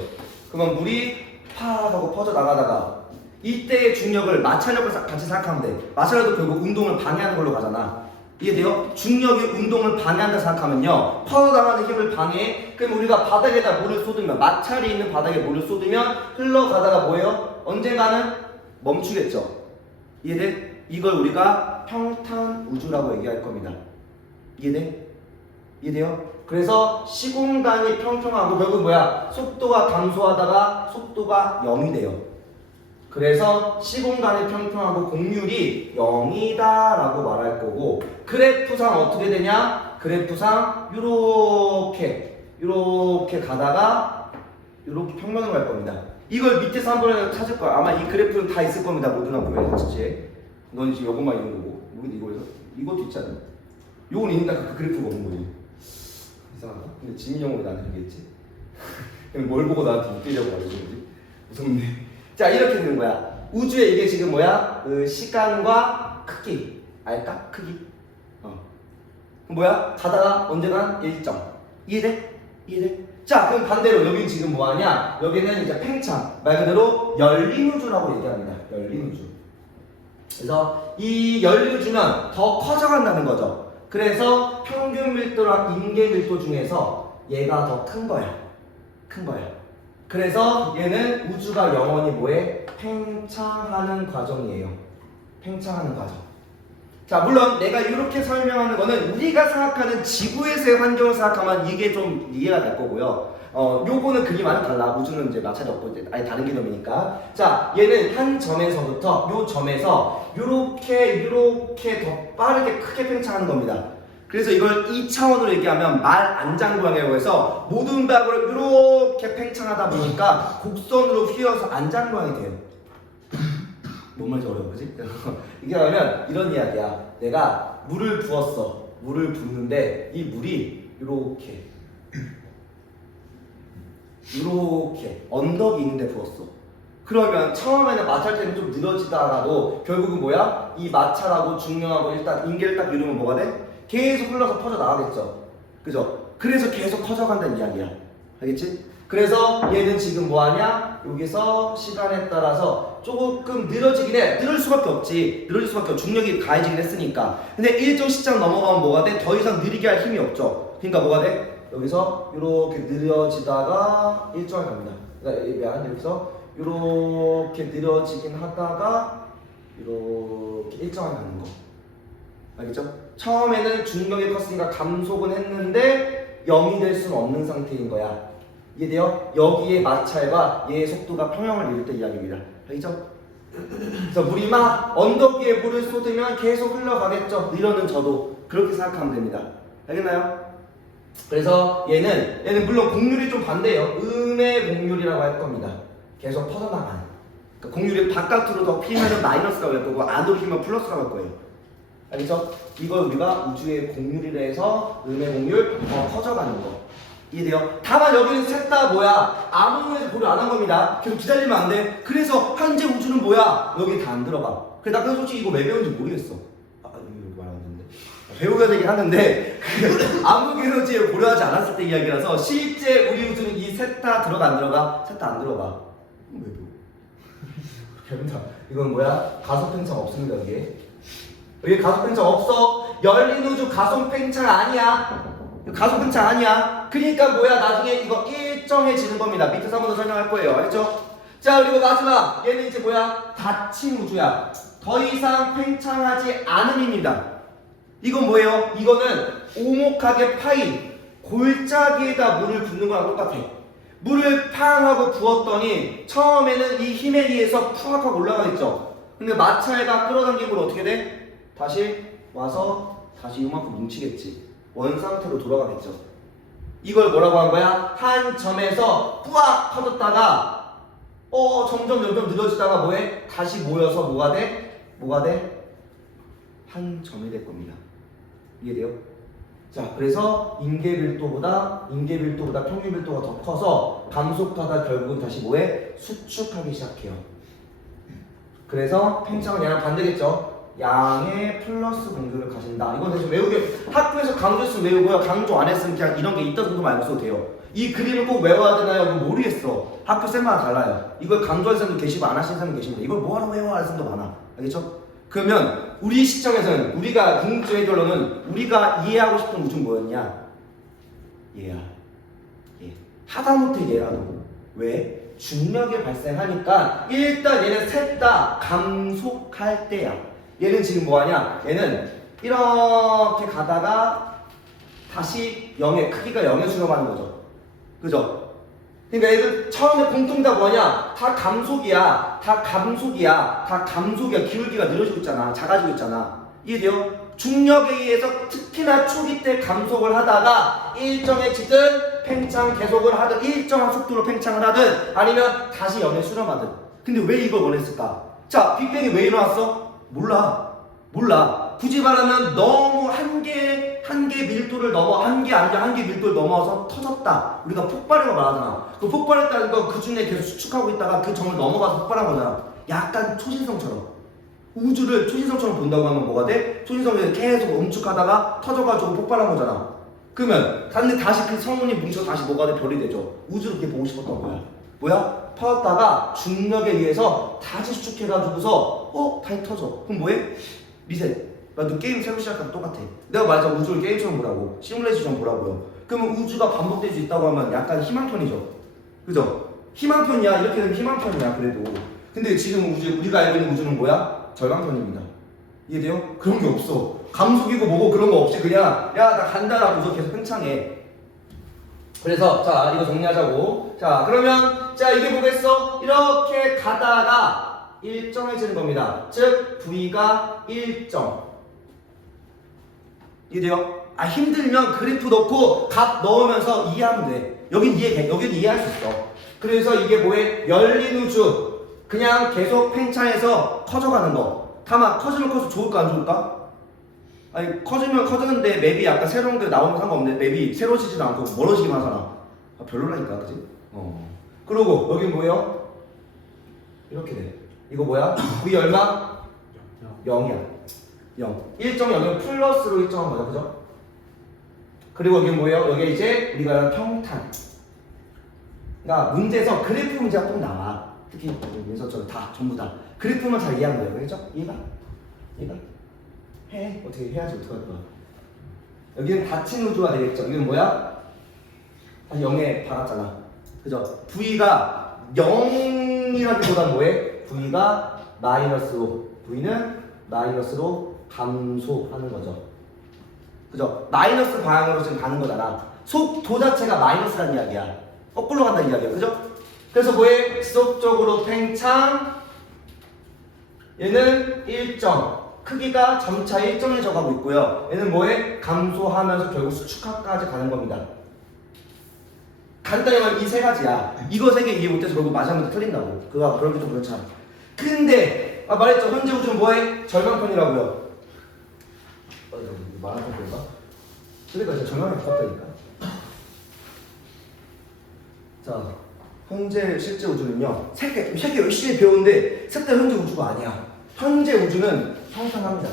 그러면 물이 팍 하고 퍼져나가다가 이때의 중력을 마찰력을 같이 생각하면 돼. 마찰력도 결국 운동을 방해하는 걸로 가잖아. 이해돼요? 중력이 운동을 방해한다 생각하면요, 퍼져나가는 힘을 방해해. 그럼 우리가 바닥에다 물을 쏟으면, 마찰이 있는 바닥에 물을 쏟으면 흘러가다가 뭐예요? 언젠가는 멈추겠죠. 이해돼? 이걸 우리가 평탄 우주라고 얘기할 겁니다. 이해돼? 이해돼요? 그래서 시공간이 평평하고 결국 뭐야? 속도가 감소하다가 속도가 0이 돼요. 그래서 시공간이 평평하고 공률이 0이다 라고 말할 거고, 그래프상 어떻게 되냐? 그래프상 요렇게 가다가 요렇게 평면으로 갈 겁니다. 이걸 밑에서 한번 찾을 거야. 아마 이 그래프는 다 있을 겁니다. 모두나 보면 진짜. 넌 이제 요것만 있는 거고, 우리는 이거에서 이것도 있잖아. 요건 있는데 그 그래프가 없는 거지. 이상하다. 근데 지민이 형은 왜 나한테 얘기했지? 그냥 뭘 보고 나한테 웃기려고 말해주는 거지? 무섭네. 자, 이렇게 되는 거야. 우주에 이게 지금 뭐야? 그 시간과 크기. 알까? 크기. 뭐야? 가다가 언제나 일정. 이해돼? 이해돼? 자, 그럼 반대로 여기는 지금 뭐하냐? 여기는 이제 팽창. 말 그대로 열린 우주라고 얘기합니다. 열린 우주. 그래서 이 열린 우주는 더 커져간다는 거죠. 그래서 평균 밀도랑 임계 밀도 중에서 얘가 더 큰 거야. 큰 거야. 그래서 얘는 우주가 영원히 뭐해? 팽창하는 과정이에요. 팽창하는 과정. 자, 물론 내가 이렇게 설명하는 거는 우리가 생각하는 지구에서의 환경을 생각하면 이게 좀 이해가 될 거고요. 요거는 그림과는 달라. 우주는 이제 마찰이 없고 이제 아예 다른 개념이니까. 자, 얘는 한 점에서부터 요 점에서 요렇게 더 빠르게 크게 팽창하는 겁니다. 그래서 이걸 2차원으로 얘기하면 말 안장구항이라고 해서 모든 방으로 이렇게 팽창하다 보니까 곡선으로 휘어서 안장구항이 돼요. 뭔 말인지 어려운 거지? 이게 하면 이런 이야기야. 내가 물을 부었어. 물을 붓는데 이 물이 이렇게 언덕이 있는데 부었어. 그러면 처음에는 마찰 때문에 좀 느려지다가도 결국은 뭐야? 이 마찰하고 중력하고 일단 임계를 딱 이루면 뭐가 돼? 계속 흘러서 퍼져 나가겠죠. 그죠? 그래서 계속 커져간다는 이야기야. 알겠지? 그래서 얘는 지금 뭐하냐? 여기서 시간에 따라서 조금 늘어지긴 해. 늘을 수밖에 없지. 늘어질 수밖에 없어. 중력이 가해지긴 했으니까. 근데 일정 시점 넘어가면 뭐가 돼? 더 이상 느리게 할 힘이 없죠. 그러니까 뭐가 돼? 여기서 이렇게 느려지다가 일정에 갑니다. 그러니까 여기서 이렇게 느려지긴 하다가 이렇게 일정에 가는 거. 알겠죠? 처음에는 중력이 컸으니까 감속은 했는데 0이 될 수는 없는 상태인 거야. 이해돼요? 여기에 마찰과 얘의 속도가 평형을 이룰 때 이야기입니다. 알겠죠? 그래서 물이 막 언덕 위에 물을 쏟으면 계속 흘러가겠죠. 느려는 저도 그렇게 생각하면 됩니다. 알겠나요? 그래서 얘는 물론 공률이 좀 반대예요. 음의 공률이라고 할 겁니다. 계속 퍼져나가는. 그러니까 공률이 바깥으로 더 피면 마이너스라고 할 거고 안으로 피면 플러스라고 할 거예요. 알겠죠? 이걸 우리가 우주의 공률이라 해서 음의 공률 더 커져가는 거. 이해돼요? 다만 여기는 셋 다 뭐야? 아무 문제도 고려 안 한 겁니다. 계속 기다리면 안 돼. 그래서 현재 우주는 뭐야? 여기 다 안 들어가. 그래, 나 솔직히 이거 왜 배운지 모르겠어. 이거 말 안 했는데. 배우가 되긴 하는데 아무 에너지에 고려하지 않았을 때 이야기라서 실제 우리 우주는 이 셋 다 들어가 안 들어가? 셋 다 안 들어가. 왜 배워? 배운다. 이건 뭐야? 가속 팽창 없습니다, 여기에. 여기 가속 팽창 없어. 열린 우주 가속 팽창 아니야. 가속 팽창 아니야. 그러니까 뭐야? 나중에 이거 일정해지는 겁니다. 밑에서 한 번 더 설명할 거예요. 알죠? 자, 그리고 마지막 얘는 이제 뭐야? 닫힌 우주야. 더 이상 팽창하지 않음입니다. 이건 뭐예요? 이거는 오목하게 파인 골짜기에다 물을 붓는 거랑 똑같아. 물을 팡 하고 부었더니 처음에는 이 힘에 의해서 푸악 하고 올라가겠죠. 근데 마찰과 끌어당김으로 어떻게 돼? 다시 와서 다시 이만큼 뭉치겠지. 원상태로 돌아가겠죠. 이걸 뭐라고 한 거야? 한 점에서 뿌악 터졌다가 점점 늘어지다가 뭐해? 다시 모여서 뭐가 돼? 뭐가 돼? 한 점이 될 겁니다. 이해돼요? 자, 그래서 인계밀도보다 평균밀도가 더 커서 감속하다 결국은 다시 뭐해? 수축하기 시작해요. 그래서 팽창은 얘랑 반대겠죠. 양의 플러스 공조를 가진다. 이건 대충 외우게 학교에서 강조했으면 외우고요. 강조 안 했으면 그냥 이런 게 있다 정도만 알고 써도 돼요. 이 그림을 꼭 외워야 되나요? 이거 모르겠어. 학교 쌤마다 달라요. 이걸 강조하는 사람도 계시고 안 하시는 사람도 계십니다. 이걸 뭐하러 외워 하는 사람도 많아. 알겠죠? 그러면 우리 시점에서는 우리가 궁극적인 결론은 우리가 이해하고 싶은 우주는 뭐였냐? 얘야. 얘. 하다못해 얘라도. 왜? 중력이 발생하니까 일단 얘는 셋 다 감속할 때야. 얘는 지금 뭐하냐? 얘는 이렇게 가다가 다시 0의 크기가 0에 수렴하는 거죠. 그죠? 그러니까 얘들 처음에 공통 다 뭐냐? 다 감속이야. 기울기가 늘어지고 있잖아. 작아지고 있잖아. 이해돼요? 중력에 의해서 특히나 초기 때 감속을 하다가 일정의 지든 팽창 계속을 하든 일정한 속도로 팽창을 하든 아니면 다시 0에 수렴하든. 근데 왜 이걸 원했을까? 자, 빅뱅이 왜 일어났어? 몰라. 굳이 말하면 너무 한계 밀도를 넘어 한계 밀도를 넘어서 터졌다. 우리가 폭발이라고 말하잖아. 그 폭발했다는 건 그 중에 계속 수축하고 있다가 그 점을 넘어가서 폭발한 거잖아. 약간 초신성처럼. 우주를 초신성처럼 본다고 하면 뭐가 돼? 초신성이 계속 움축하다가 터져가지고 폭발한 거잖아. 그러면 근데 다시 그 성운이 뭉쳐 다시 뭐가 돼? 별이 되죠. 우주를 그렇게 보고 싶었던 거야. 뭐야? 터졌다가 중력에 의해서 다시 수축해가지고서 다시 터져. 그럼 뭐해? 리셋. 나도 게임 새로 시작하면 똑같아. 내가 말했잖아. 우주를 게임처럼 보라고. 시뮬레이션처럼 보라고요. 그러면 우주가 반복될 수 있다고 하면 약간 희망편이죠. 그죠? 희망편이야. 이렇게 되면 희망편이야. 그래도. 근데 지금 우리가 알고 있는 우주는 뭐야? 절망편입니다. 이해돼요? 그런 게 없어. 감속이고 뭐고 그런 거 없이 그냥 야 나 간다라고서 계속 팽창해. 그래서 자 이거 정리하자고. 자 그러면 자 이게 뭐겠어? 이렇게 가다가 일정해지는 겁니다. 즉 V가 일정. 이해돼요? 힘들면 그래프 넣고 값 넣으면서 이해하면 돼. 여긴 이해할 수 있어. 그래서 이게 뭐해? 열린 우주. 그냥 계속 팽창해서 커져가는 거. 다만 커지면 커서 좋을까 안 좋을까? 아니 커지면 커지는데 맵이 아까 새로운 게 나오면 상관없는데 맵이 새로워지지도 않고 멀어지기만 하잖아. 별로라니까 그치? 그리고 여기 뭐예요? 이렇게 돼. 이거 뭐야? V 얼마? 0이야. 0. 1.0은 플러스로 일정한 거죠. 그죠? 그리고 여기 뭐예요? 여기 이제 우리가 평탄. 그러니까 문제에서 그래프 문제가 꼭 나와. 특히 민서처럼 다 전부 다 그래프만 잘 이해하면 돼요. 그렇죠? 이해가? 해. 어떻게 해야지 어떡할 거야. 여기는 닫힌 우주가 되겠죠. 여기는 뭐야? 다시 0에 박았잖아. 그죠? V가 0이라기보단 뭐해? V가 마이너스로. V는 마이너스로 감소하는 거죠. 그죠? 마이너스 방향으로 지금 가는 거잖아. 속도 자체가 마이너스라는 이야기야. 거꾸로 간다는 이야기야. 그죠? 그래서 뭐해? 지속적으로 팽창. 얘는 일정. 크기가 점차 일정해져 가고 있고요. 얘는 뭐해? 감소하면서 결국 수축하까지 가는 겁니다. 간단히 말하면 이 세 가지야. 이거 세 개 이해 못해서 결국 마지막에 틀린다고. 그런 게 좀 그렇잖아. 근데 말했죠. 현재 우주는 뭐해? 절망편이라고요. 말하는 건가? 그러니까 이제 절망을 붙었다니까. 자, 현재 실제 우주는요. 세 개 열심히 배우는데 셋 다 현재 우주가 아니야. 현재 우주는 평탄합니다.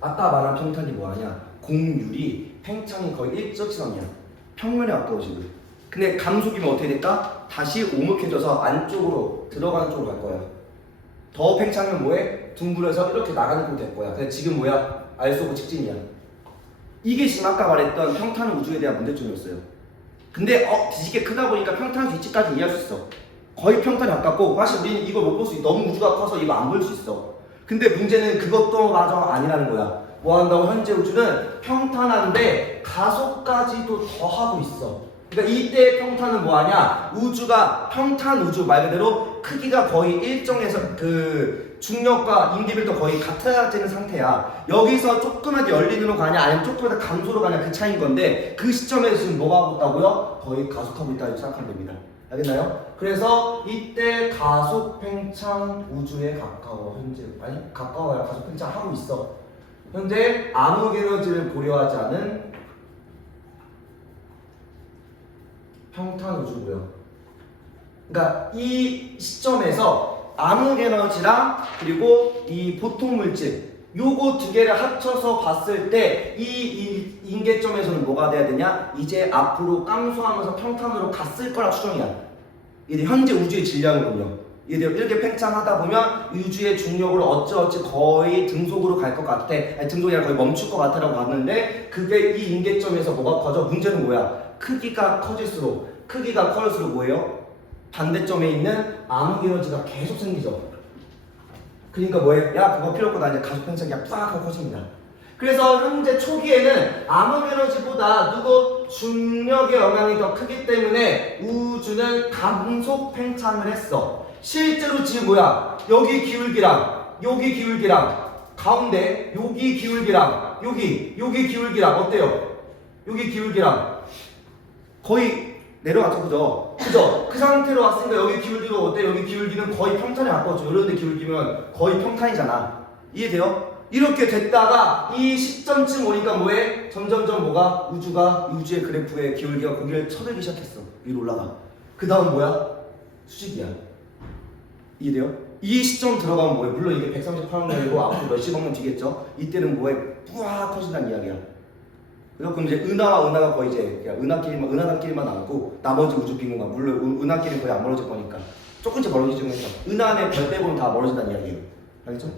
아까 말한 평탄이 뭐하냐? 공률이 팽창이 거의 일직선이야. 평면에 가까워 지금. 근데 감속이면 어떻게 될까? 다시 오목해져서 안쪽으로 들어가는 쪽으로 갈 거야. 더 팽창은 뭐해? 둥글어서 이렇게 나가는 쪽으로 될 거야. 근데 지금 뭐야? 알쏘고 직진이야. 이게 지금 아까 말했던 평탄 우주에 대한 문제점이었어요. 근데 뒤지게 크다 보니까 평탄 뒤치까지 이해할 수 있어. 거의 평탄에 가깝고 사실 우리는 이걸 못 볼 수 있어. 너무 우주가 커서 이거 안 볼 수 있어. 근데 문제는 그것도 마저 아니라는 거야. 뭐 한다고? 현재 우주는 평탄한데 가속까지도 더 하고 있어. 그러니까 이때의 평탄은 뭐하냐? 우주가 평탄 우주 말 그대로 크기가 거의 일정해서 중력과 인기밀도 거의 같아지는 상태야. 여기서 조금만 더 열리는 가냐 아니면 조금만 더 감소로 가냐 그 차이인 건데 그 시점에서 지금 뭐가 하고 있다고요? 거의 가속하고 있다고 생각하면 됩니다. 알겠나요? 그래서 이때 가속 팽창 우주에 가까워 현재 아니 가까워야 가속 팽창 하고 있어. 현재 암흑 에너지를 고려하지 않은 평탄 우주고요. 그러니까 이 시점에서 암흑 에너지랑 그리고 이 보통 물질 요거 두 개를 합쳐서 봤을 때 이 인계점에서는 뭐가 돼야 되냐? 이제 앞으로 깜소하면서 평탄으로 갔을 거라 추정이야. 이게 현재 우주의 질량으로요. 이렇게 팽창하다 보면 우주의 중력으로 어찌어찌 거의 등속으로 갈 것 같아. 아니 등속이 아니라 거의 멈출 것 같아라고 봤는데 그게 이 인계점에서 뭐가 커져? 문제는 뭐야? 크기가 커질수록 크기가 커질수록 뭐예요? 반대점에 있는 암흑 에너지가 계속 생기죠. 그러니까 뭐예요? 야 그거 필요 없고 나 이제 가속 팽창이 빡 하고 커집니다. 그래서 현재 초기에는 암흑 에너지보다 누구 중력의 영향이 더 크기 때문에 우주는 감속 팽창을 했어. 실제로 지금 뭐야? 여기 기울기랑 여기 기울기랑 가운데 여기 기울기랑 여기 기울기랑 어때요? 여기 기울기랑 거의 내려갔죠, 그죠? 그죠? 그 상태로 왔으니까 여기 기울기가 어때? 여기 기울기는 거의 평탄에 가까워져. 이런 데 기울기면 거의 평탄이잖아. 이해돼요? 이렇게 됐다가 이 시점쯤 오니까 뭐해? 점점점 뭐가? 우주의 그래프의 기울기가 거기를 쳐들기 시작했어. 위로 올라가. 그 다음 뭐야? 수직이야. 이해돼요? 이 시점 들어가면 뭐해? 물론 이게 138원이고 앞으로 몇십억 년 뒤겠죠? 이때는 뭐해? 뿌아 커진다는 이야기야. 그럼 이제 은하가 거의 이제 은하단끼리만 남고 나머지 우주 빙고가 물론 은하끼리 거의 안 멀어질 거니까 조금씩 멀어지지만 은하의 별대부분 다 멀어진다는 이야기예요. 알겠죠?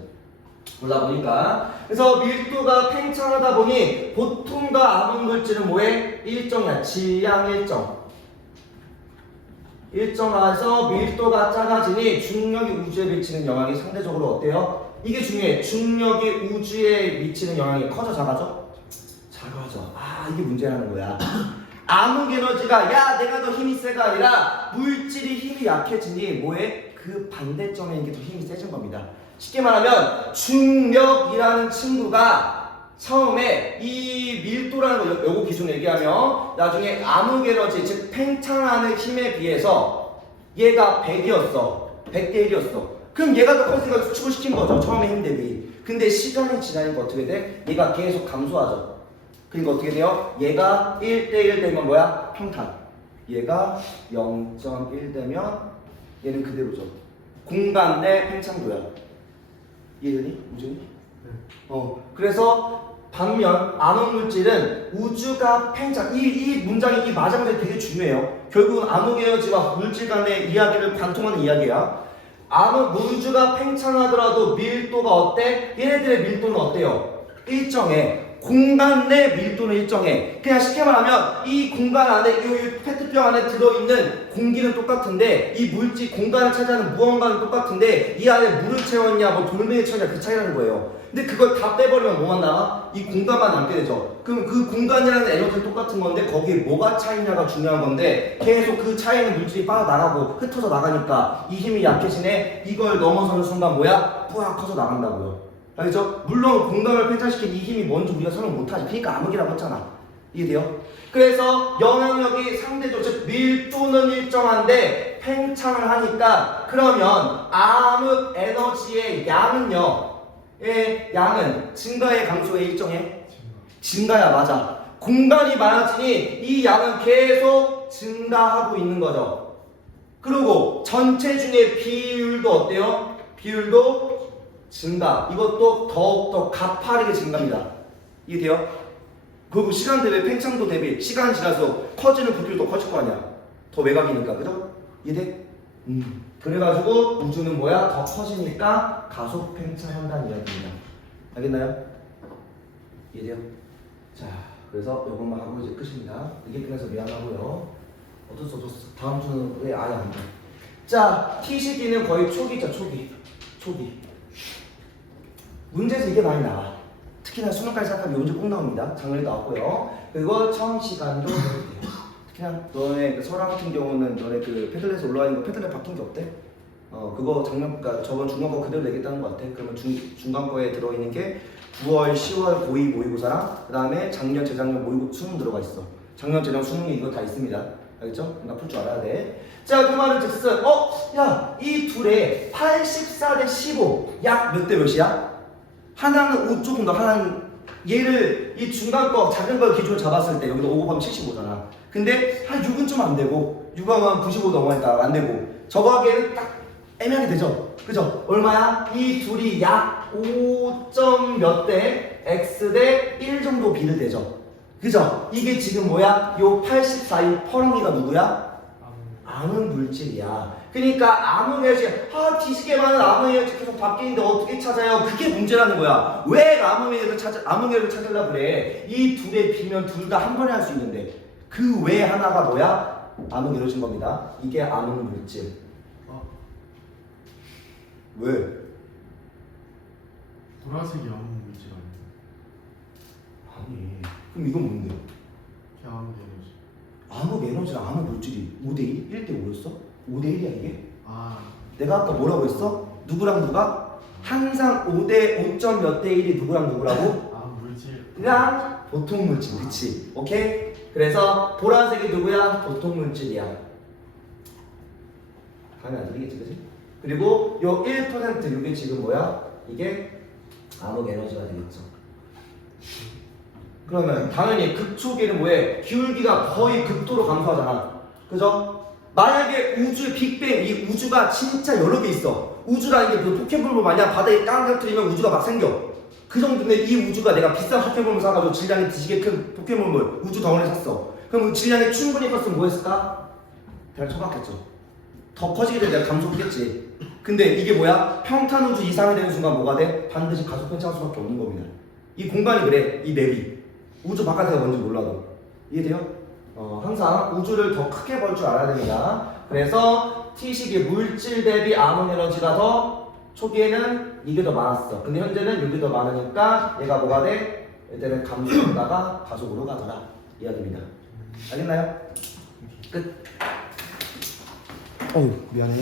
올라 보니까 그래서 밀도가 팽창하다 보니 보통과 암흑 물질은 뭐해? 일정이야. 질량 일정화해서 밀도가 작아지니 중력이 우주에 미치는 영향이 상대적으로 어때요? 이게 중요해. 중력이 우주에 미치는 영향이 커져 작아져? 작아져. 아 이게 문제라는 거야. 암흑 에너지가 야 내가 더 힘이 세가 아니라 물질이 힘이 약해지니 뭐해? 그 반대점에 이게 더 힘이 세진 겁니다. 쉽게 말하면 중력이라는 친구가 처음에 이 밀도라는 거 요거 기준으로 얘기하면 나중에 암흑 에너지 즉 팽창하는 힘에 비해서 얘가 100이었어. 100대 1이었어. 그럼 얘가 더 커지니까 수축을 시킨 거죠. 처음에 힘 대비. 근데 시간이 지나니까 어떻게 돼? 얘가 계속 감소하죠. 그러니까 어떻게 돼요? 얘가 1대1 되면 뭐야? 평탄. 얘가 0.1 되면 얘는 그대로죠. 공간 내 팽창도야. 이해되니? 우주니? 네. 그래서 반면 암흑 물질은 우주가 팽창. 이 문장이 이 마장들이 되게 중요해요. 결국은 암흑 에너지와 물질 간의 이야기를 관통하는 이야기야. 우주가 팽창하더라도 밀도가 어때? 얘네들의 밀도는 어때요? 일정해. 공간 내 밀도는 일정해. 그냥 쉽게 말하면 이 공간 안에 이 페트병 안에 들어있는 공기는 똑같은데 이 물질 공간을 차지하는 무언가는 똑같은데 이 안에 물을 채웠냐 뭐 돌멩이를 채웠냐 그 차이라는 거예요. 근데 그걸 다 빼버리면 뭐만 남아? 이 공간만 남게 되죠. 그럼 그 공간이라는 에너지는 똑같은 건데 거기에 뭐가 차이냐가 중요한 건데 계속 그 차이는 물질이 빠져나가고 흩어져 나가니까 이 힘이 약해지네. 이걸 넘어서는 순간 뭐야? 뿌악 커져 나간다고요. 알겠죠? 물론 공간을 팽창시킨 이 힘이 뭔지 우리가 설명 못하지. 그러니까 암흑이라고 했잖아. 이해돼요? 그래서 영향력이 상대적, 즉 밀도는 일정한데 팽창을 하니까 그러면 암흑 에너지의 양은요. 양은 증가의 감소에 일정해? 증가야. 맞아. 공간이 많아지니 이 양은 계속 증가하고 있는 거죠. 그리고 전체 중에 비율도 어때요? 비율도 증가. 이것도 더욱더 가파르게 증가합니다. 이해돼요? 그리고 시간 대비 팽창도 대비 시간 지나서 커지는 부피도 더 커질 거 아니야. 더 외곽이니까. 그죠? 이해돼? 그래가지고 우주는 뭐야? 더 커지니까 가속 팽창한다는 이야기입니다. 알겠나요? 이해돼요? 자, 그래서 이것만 하고 이제 끝입니다. 이게 끝나서 미안하고요. 어쩔 수 없었어. 다음 주는 왜 아예 안 돼? 자, T 시기는 거의 초기죠. 초기. 문제에서 이게 많이 나와. 특히나 수능까지 생각하면 이 문제 꼭 나옵니다. 작년에 나왔고요. 그리고 처음 시간도 그렇대요. 특히나 너네 그 설화 같은 경우는 너네 그 패들렛에 올라와 있는 거 패들렛 바뀐 게 없대? 그거 그러니까 저번 중간 거 그대로 내겠다는 것 같아. 그러면 중간 거에 들어있는 게 9월, 10월 고2 모의고사랑 그 다음에 작년, 재작년 모의고 수능 들어가 있어. 작년, 재작년 수능이 이거 다 있습니다. 알겠죠? 그러니까 풀 줄 알아야 돼. 자, 그 말은 즉슨 야, 이 둘의 84 대 15 약 몇 대 몇이야? 하나는 5 조금 더, 하나는 얘를 이 중간 거 작은 걸 기준으로 잡았을 때 여기도 5 곱하면 75잖아. 근데 한 6은 좀 안 되고 6하면 95 넘어가니까 안 되고 저거 하기에는 딱 애매하게 되죠? 그죠? 얼마야? 이 둘이 약 5점 몇 대 x 대 1 정도 비례되죠? 그죠? 이게 지금 뭐야? 요 84, 이 퍼렁이가 누구야? 암흑 물질이야. 그러니까 암흑 에너지, 뒤지게 많은 암흑 에너지 계속 바뀌는데 어떻게 찾아요? 그게 문제라는 거야. 왜 암흑 에너지를 찾으려고 그래? 이 둘의 비면 둘 다 한 번에 할 수 있는데 그 외 하나가 뭐야? 암흑 에너지인 겁니다. 이게 암흑 물질. 왜? 보라색이 아무 물질 아니에요. 아니, 그럼 이건 뭔데? 걔아무 에너지. 암흑 에너지랑 암흑 물질이 5대1? 1대5였어? 5대1이야 이게? 아, 내가 아까 뭐라고 했어? 누구랑 누가? 항상 5 점 몇 대 1이 누구랑 누구라고? 아무 물질. 그냥 보통 물질, 그치? 오케이? 그래서 보라색이 누구야? 보통 물질이야. 감이 안 들리겠지, 그치? 그리고 요 1% 이게 지금 뭐야? 이게 암흑 에너지가 되겠죠. 그러면 당연히 극초기는 뭐해? 기울기가 거의 극도로 감소하잖아. 그죠? 만약에 우주의 빅뱅, 이 우주가 진짜 여러 개 있어. 우주라는 게 그 포켓몬을 마냥 바다에 깡 터뜨리면 우주가 막 생겨. 그 정도인데 이 우주가 내가 비싼 포켓몬을 사가지고 질량이 뒤지게 큰 포켓몬을 우주 덩어리를 샀어. 그럼 질량이 충분히 컸으면 뭐 했을까? 대략 쳐봤겠죠. 더 커지게 되면 내가 감소했겠지. 근데 이게 뭐야? 평탄 우주 이상이 되는 순간 뭐가 돼? 반드시 가속 팽창할 수밖에 없는 겁니다. 이 공간이 그래. 이 맵이. 우주 바깥에가 뭔지 몰라도. 이해돼요? 항상 우주를 더 크게 볼 줄 알아야 됩니다. 그래서 T식이 물질 대비 암흑 에너지가 더 초기에는 이게 더 많았어. 근데 현재는 이게 더 많으니까 얘가 뭐가 돼? 이때는 감소하다가 가속으로 가더라. 이해됩니다. 알겠나요? 끝. 어우, 미안해.